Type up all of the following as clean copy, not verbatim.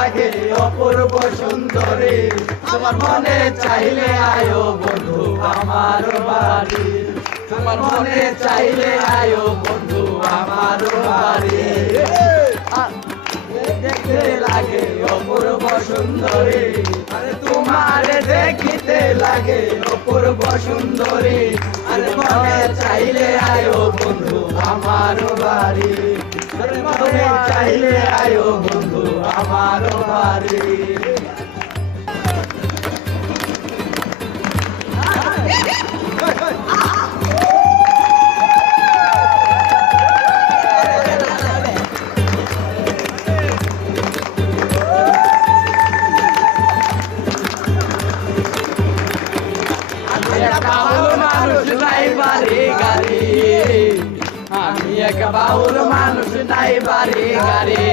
লাগে অপূর্ব সুন্দরী, তোমার মনে চাইলে আয়ো বন্ধু আমার বাড়ি, তোমার মনে চাইলে আয়ো বন্ধু আমার বাড়ি। দেখতে লাগে অপূর্ব সুন্দরী, আরে তোমার দেখিতে লাগে অপূর্ব সুন্দরী, আরে মনে চাইলে আয়ো বন্ধু আমার বাড়ি, আরে মনে চাইলে আয়ো বন্ধু আমার বাড়ি। আমি এক বাউল মানুষ নাই বাড়ি গাড়ি,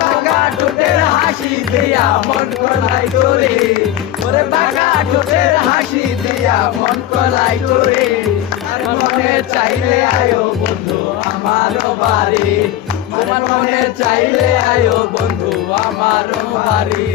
বাঁকা ঠোঁটের হাসি দিয়া মন কলাই তোরে, ওরে বাঁকা ঠোঁটের হাসি দিয়া মন কলাই তোরে, আর মনে চাইলে আয়ো বন্ধু আমার বাড়ি, আমার মনে চাইলে আয়ো বন্ধু আমার বাড়ি।